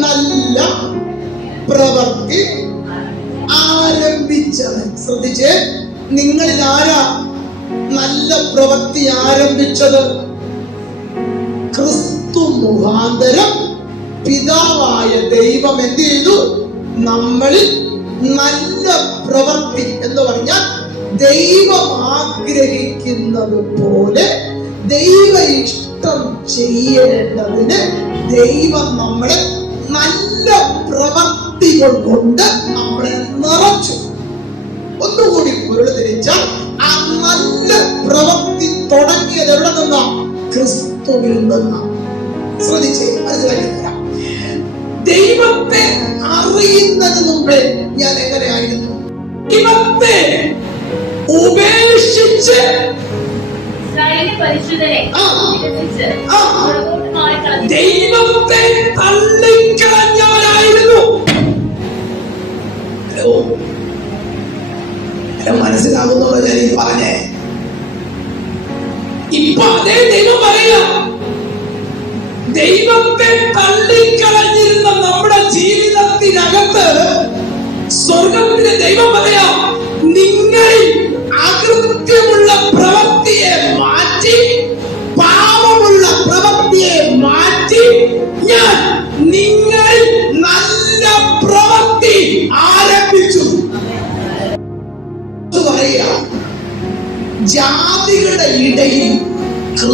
നല്ല പ്രവൃത്തി ആരംഭിച്ചവൻ. ശ്രദ്ധിച്ച് നിങ്ങളിൽ ആരാ നല്ല പ്രവൃത്തി ആരംഭിച്ചത്? ക്രിസ്തു മുഖാന്തരം പിതാവായ ദൈവം എന്ത് ചെയ്തു? നമ്മളിൽ നല്ല പ്രവൃത്തി എന്ന് പറഞ്ഞാൽ ദൈവം ആഗ്രഹിക്കുന്നത് പോലെ ദൈവ ഇഷ്ടം ചെയ്യേണ്ടതിന് ദൈവം നമ്മളെ നല്ല പ്രവൃത്തികൾ കൊണ്ട് നമ്മളെ നിറച്ചു. ഒന്നുകൂടി പൊരുൾ തിരിച്ചാൽ ആ നല്ല പ്രവൃത്തി തുടങ്ങിയത് എവിടെ നിന്ന? ക്രിസ്തുവിൽ നിന്ന. ശ്രദ്ധിച്ചേ ദൈവത്തെ അറിയുന്നതിന് മുമ്പേ ഞാൻ എങ്ങനെയായിരുന്നു? ദൈവത്തെ ഉപേക്ഷിച്ച്. ദൈവത്തെ തള്ളിക്കളഞ്ഞവരായിരുന്നു ഹലോ ഹലോ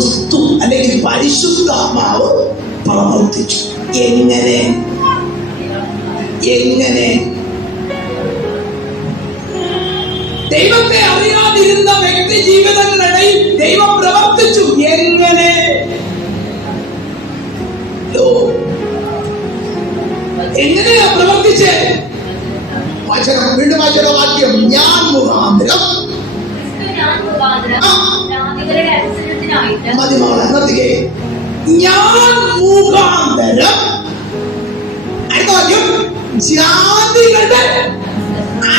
ക്രിസ്തു അല്ലെങ്കിൽ പരിശുദ്ധാത്മാവ് പ്രവർത്തിച്ചു. എങ്ങനെ? എങ്ങനെ? ദൈവത്തെ അറിയാതിരുന്ന വ്യക്തി ജീവിതങ്ങളിടയിൽ ദൈവം പ്രവർത്തിച്ചു. എങ്ങനെ. എങ്ങനെയാ പ്രവർത്തിച്ചേ? വചനം വീണ്ടും വചനവാക്യം ഞാൻ മുഖാന്തരം. ഞാൻ മുഖാന്തരം. ആ. ഞാൻ മുഖാന്തരം അടുത്ത വാക്യം. ജാതികളുടെ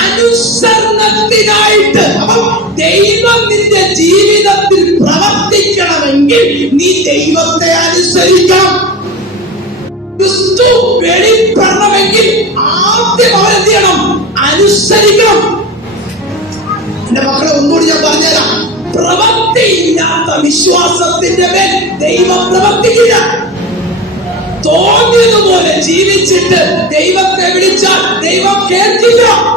അനുസരണത്തിനായിട്ട് അപ്പം ദൈവം നിന്റെ ജീവിതത്തിൽ പ്രവർത്തിക്കണമെങ്കിൽ നീ ദൈവത്തെ അനുസരിക്കണം. ക്രിസ്തു വെളിപ്പെടണമെങ്കിൽ ആദ്യം അവൻ എന്ത് ചെയ്യണം? അനുസരിക്കണം. എന്റെ മക്കളെ ഒന്നുകൂടി ഞാൻ പറഞ്ഞുതരാം. പ്രവൃത്തിയില്ലാത്ത വിശ്വാസത്തിന്റെ മേൽ ദൈവം പ്രവർത്തിക്കില്ല. തോന്നിയതുപോലെ ജീവിച്ചിട്ട് ദൈവത്തെ വിളിച്ചാൽ ദൈവം കേൾക്കില്ല.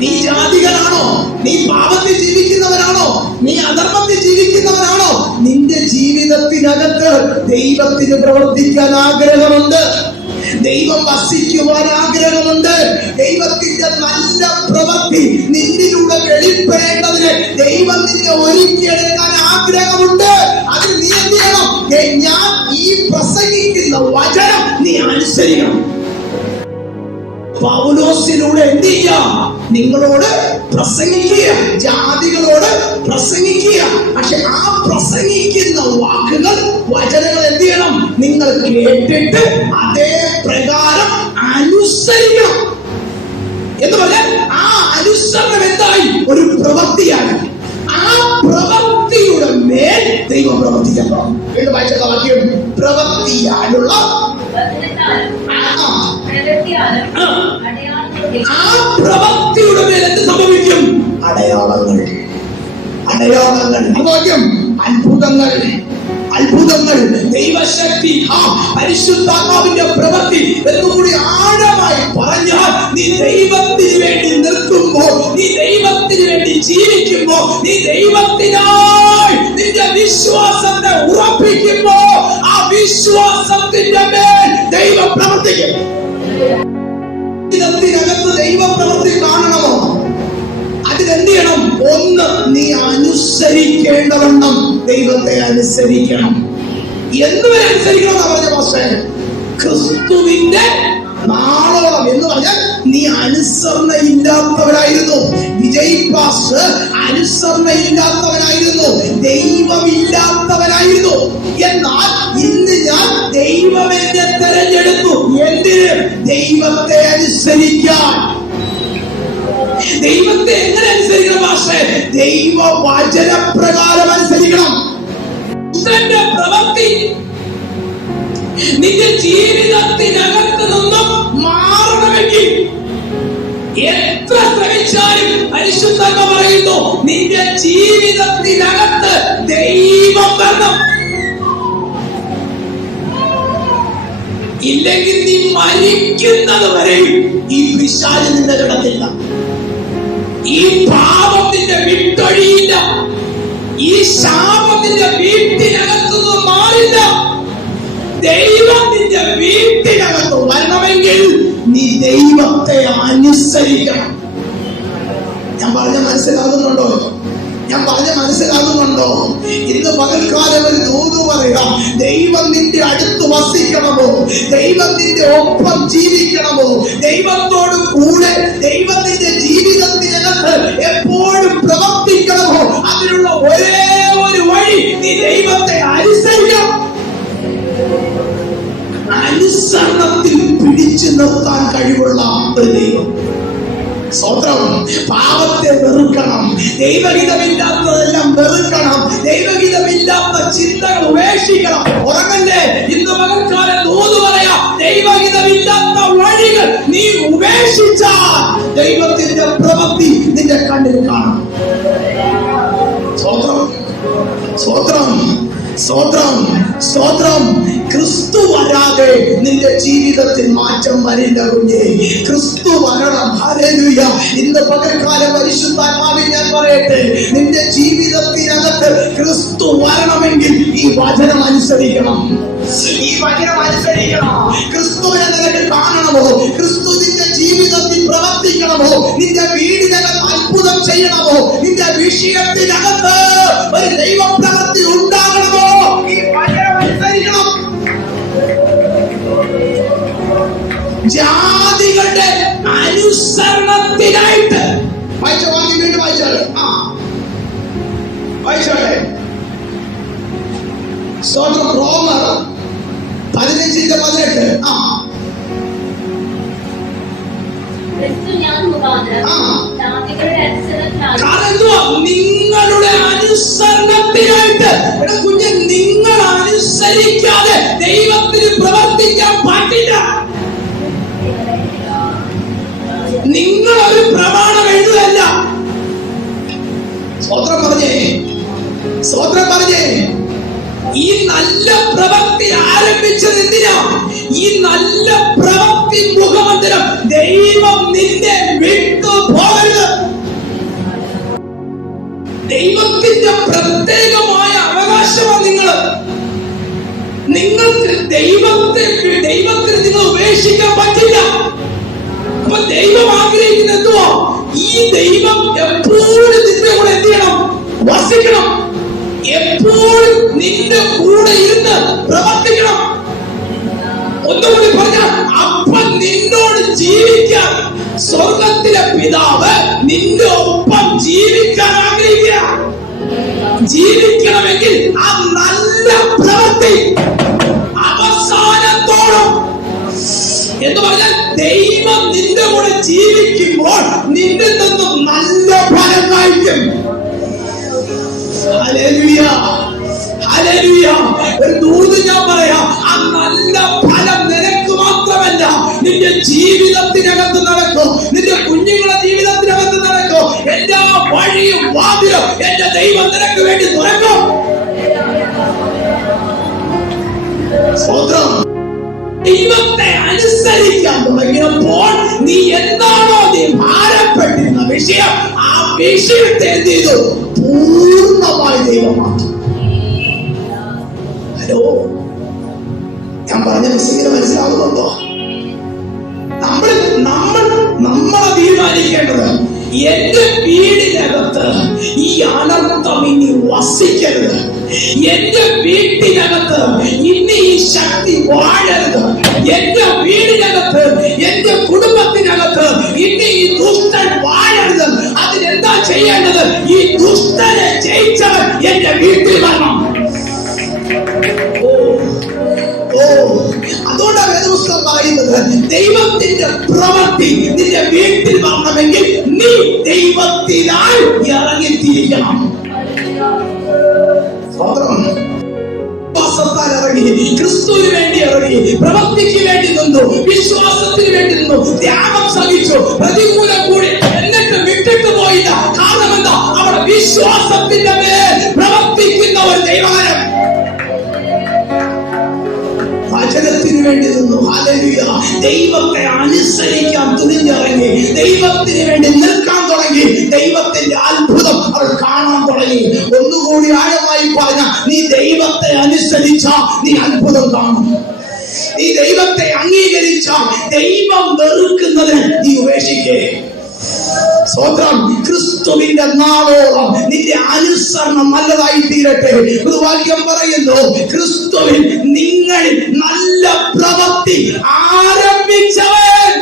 നീ ജാതികളാണോ? നീ പാപത്തിൽ ജീവിക്കുന്നവരാണോ? നീ അധർമ്മത്തിൽ ജീവിക്കുന്നവരാണോ? നിന്റെ ജീവിതത്തിനകത്ത് ദൈവത്തിന് പ്രവർത്തിക്കാൻ ആഗ്രഹമുണ്ട്. ദൈവം വസിക്കുവാൻ ആഗ്രഹമുണ്ട്. ദൈവത്തിന്റെ നല്ല പ്രവൃത്തി നിന്നിലൂടെ നിന്നെ ഒരുക്കിയെടുക്കാൻ ആഗ്രഹമുണ്ട്. അത് നീ എന്ത് ചെയ്യണം? ഞാൻ ഈ പ്രസംഗിക്കുന്ന വചനം നീ അനുസരിക്കണം. പൗലോസിലൂടെ എന്ത് ചെയ്യാം നിങ്ങളോട് പ്രസംഗിക്കുക. ജാതികളോട് പ്രസംഗിക്കുക. പക്ഷെ ആ പ്രസംഗിക്കുന്ന വാക്കുകൾ വചനങ്ങൾ എന്ത് ചെയ്യണം? നിങ്ങൾ കേട്ടിട്ട് അതേ പ്രകാരം അനുസരിക്കണം. എന്ന് പറഞ്ഞാൽ ആ അനുസരണം എന്തായി? ഒരു പ്രവൃത്തിയാണ് പ്രവൃത്തിയുടെ മേൽ ദൈവം പ്രവർത്തിക്കണം വീണ്ടും വായിച്ച വാക്യം. പ്രവൃത്തിയാലുള്ള ആ, പ്രവൃത്തിയുടെ മേൽ എന്ത് സംഭവിക്കും? അടയാളങ്ങൾ. അടയാളങ്ങൾ. വാക്യം അത്ഭുതങ്ങൾ. അത്ഭുതങ്ങൾ. ദൈവശക്തി ആ പരിശുദ്ധാത്മാവിന്റെ പ്രവൃത്തി. എന്നുകൂടി ആഴമായി അനുസരിക്കേണ്ടവണ്ണം ദൈവത്തെ അനുസരിക്കണം. എന്തുവരെ അനുസരിക്കണം എന്നാ പറഞ്ഞ പക്ഷേ ക്രിസ്തുവിന്റെ നാളോളം എന്ന് പറഞ്ഞാൽ നീ അനുസരണ ഇല്ലാത്തവരായിരുന്നു വിജയ് അനുസരണ ഇല്ലാത്തവനായിരുന്നു ദൈവമില്ലാത്തവനായിരുന്നു. എന്നാൽ ഇന്ന് ഞാൻ ദൈവം എന്നെ തെരഞ്ഞെടുത്തു. എന്തിന്? ദൈവത്തെ അനുസരിക്കാൻ. ദൈവത്തെ എങ്ങനെ അനുസരിക്കണം മാഷേ? ദൈവ വചനപ്രകാരം അനുസരിക്കണം. പ്രവൃത്തി നിന്റെ ജീവിതത്തിനകത്ത് നിന്നും മാറണമെങ്കിൽ എത്ര ശ്രമിച്ചാലും പരിശുദ്ധത പറയുന്നു നിന്റെ ജീവിതത്തിനകത്ത് ദൈവം വരണം. ഇല്ലെങ്കിൽ നീ മരിക്കുന്നത് വരെയും ഈ പിശാച് നിന്റെ കിടത്തില്ല ഈ പാപത്തിന്റെ വിട്ടൊഴിയില്ല. ഈ ശാപത്തിന്റെ വീട്ടിനകത്തുനിന്ന് മാറില്ല. ദൈവത്തിന്റെ വീട്ടിനകത്ത് വരണമെങ്കിൽ നീ ദൈവത്തെ അനുസരിക്കണം. ഞാൻ പറഞ്ഞ മനസ്സിലാകുന്നുണ്ടോ? ഞാൻ പറഞ്ഞ മനസ്സിലാകുന്നുണ്ടോ? ഇന്ന് പകൽക്കാലം ഒരു ദൂത് പറയാം ദൈവം നിന്റെ അടുത്ത് വസിക്കണമോ? ദൈവം നിന്റെ ഒപ്പം ജീവിക്കണമോ? ദൈവത്തോട് കൂടെ ദൈവത്തിന്റെ എപ്പോഴും പ്രവർത്തിക്കണമോ? അതിനുള്ള ഒരേ ഒരു വഴി നീ ദൈവത്തെ അനുസരിക്കണം. അനുസരണത്തിൽ പിടിച്ചു നിർത്താൻ കഴിവുള്ള ഒരു ദൈവം. സ്വന്തം പാപത്തെ വെറുക്കണം. ദൈവഹിതമില്ലാത്തതെല്ലാം വെറുക്കണം. ദൈവഹിതമില്ലാത്ത ചിന്തകൾ ഉപേക്ഷിക്കണം. ഉറങ്ങല്ലേ? ഇന്ന് പകൽക്കാലം തോന്നു പറയാം ദൈവഹിതമില്ലാത്ത വഴികൾ നീ ഉപേക്ഷിച്ചാൽ ദൈവത്തിന്റെ പ്രവൃത്തി നിന്റെ കണ്ണിൽ കാണാം. സ്വതം സ്വതം സ്വതം സ്വതം ക്രിസ്തു വരാതെ നിന്റെ ജീവിതത്തിൽ മാറ്റം വരില്ല കുഞ്ഞെ. ക്രിസ്തു വരണം. ഹരലുയ ഇന്ന് പകൽക്കാല പരിശുദ്ധാത്മാവിൽ ഞാൻ പറയട്ടെ നിന്റെ ജീവിതത്തിനകത്ത് ക്രിസ്തു വരണമെങ്കിൽ ഈ വചനം അനുസരിക്കണം. ഈ വചനം അനുസരിക്കണം. ക്രിസ്തുവിനെ നിനക്ക് കാണണമോ? ക്രിസ്തു നിന്റെ ജീവിതത്തിൽ പ്രവർത്തിക്കണമോ? നിന്റെ ചെയ്യണമോ? നിന്റെ വിഷയത്തിനകത്ത് ഒരു ദൈവപ്രവൃത്തി ഉണ്ടാകണമോ? ഈ അനുസരിക്കണം ജാതികളുടെ അനുസരണത്തിനായിട്ട്. വായിച്ച വാങ്ങി വീണ്ടും വായിച്ചാലേ ആ. വായിച്ചോട്ടെ സ്വന്തം റോമർ പതിനഞ്ചിന്റെ പതിനെട്ട്. ആ. എന്തുവാ നിങ്ങളുടെ അനുസരണത്തിനായിട്ട് കുഞ്ഞ് നിങ്ങൾ അനുസരിക്കാതെ ദൈവത്തിന് പ്രവർത്തിക്കാൻ പറ്റില്ല നിങ്ങൾ ഒരു പ്രമാണം എഴുതല്ല സ്വത്രം പറഞ്ഞേ. സ്വത്രം പറഞ്ഞേ. ഈ നല്ല പ്രവൃത്തി ആരംഭിച്ചത് എന്തിനാ? ഈ നല്ല പ്രവൃത്തി ദൈവത്തെ ദൈവത്തിന് നിങ്ങൾ ഉപേക്ഷിക്കാൻ പറ്റില്ല. അപ്പൊ ദൈവം ആഗ്രഹിക്കുന്ന എന്തുവാ? ഈ ദൈവം എപ്പോഴും ദൈവത്തെ അനുസരിക്കാൻ തുടങ്ങിയപ്പോൾ നീ എന്താണോ നീ ഭാരപ്പെട്ടിരുന്ന വിഷയം ആ വിഷയത്തെ എന്ത് ചെയ്തു? പൂർണമായി ദൈവമാക്കി. ഹലോ? ഞാൻ പറഞ്ഞ വിഷയം മനസ്സിലാവുന്നുണ്ടോ? നമ്മൾ നമ്മൾ നമ്മളെ തീരുമാനിക്കേണ്ടത് എന്റെ വീടിനകത്ത് ഈ അനർത്ഥം ഇനി വസിക്കരുത്. എന്റെ വീട്ടിനകത്ത് ഇനി ഈ ശക്തി എന്റെ വീടിനകത്ത് എന്റെ കുടുംബത്തിനകത്ത് ഇനി ഈ ദുഷ്ടൻ വാഴരുത് അതിനെന്താ ചെയ്യേണ്ടത്? ഈ ദുഷ്ടനെ ജയിച്ചവൻ എന്റെ വീട്ടിൽ വരണം. അതുകൊണ്ടാണ് വേദപുസ്തകം പറയുന്നത് ദൈവത്തിന്റെ പ്രവൃത്തി നിന്റെ വീട്ടിൽ വരണമെങ്കിൽ നീ ദൈവത്തിനാൽ ഇറങ്ങിത്തിരിക്കണം സ്വതന്ത്രം ഇറങ്ങി ക്രിസ്തുവിന് വേണ്ടി ഇറങ്ങി പ്രവൃത്തിക്ക് വേണ്ടി നിന്നു വിശ്വാസത്തിന് വേണ്ടി നിന്നു ത്യാഗം സഹിച്ചു പ്രതികൂലം കൂടി എന്നിട്ട് വിട്ടിട്ട് പോയില്ല. കാരണം എന്താ? അവിടെ വിശ്വാസത്തിന്റെ മേൽ പ്രവർത്തിക്കുന്ന ഒരു ദൈവകരം. വചനത്തിന് വേണ്ടി നിന്നു. ഹല്ലേലൂയ. ദൈവത്തെ അനുസരിക്കാൻ തുനിഞ്ഞിറങ്ങി ദൈവത്തിന് വേണ്ടി നിൽക്കാൻ തുടങ്ങി ദൈവത്തിന്റെ അത്ഭുതം അവൾ കാണാൻ തുടങ്ങി. ഒന്നുകൂടി ആഴമായി പറഞ്ഞ നീ ദൈവത്തെ അനുസരിച്ച നീ അത്ഭുതം കാണും. നീ ദൈവത്തെ അംഗീകരിച്ച ദൈവം വെറുക്കുന്നത് നീ ഉപേക്ഷിക്കേ. സ്വതന്ത്രം ക്രിസ്തുവിന്റെ നാളോളം നിന്റെ അനുസരണം നല്ലതായി തീരട്ടെ ഒരു വാക്യം പറയുന്നു. ക്രിസ്തുവിൽ നിങ്ങൾ നല്ല പ്രവൃത്തി ആരംഭിച്ചവൻ.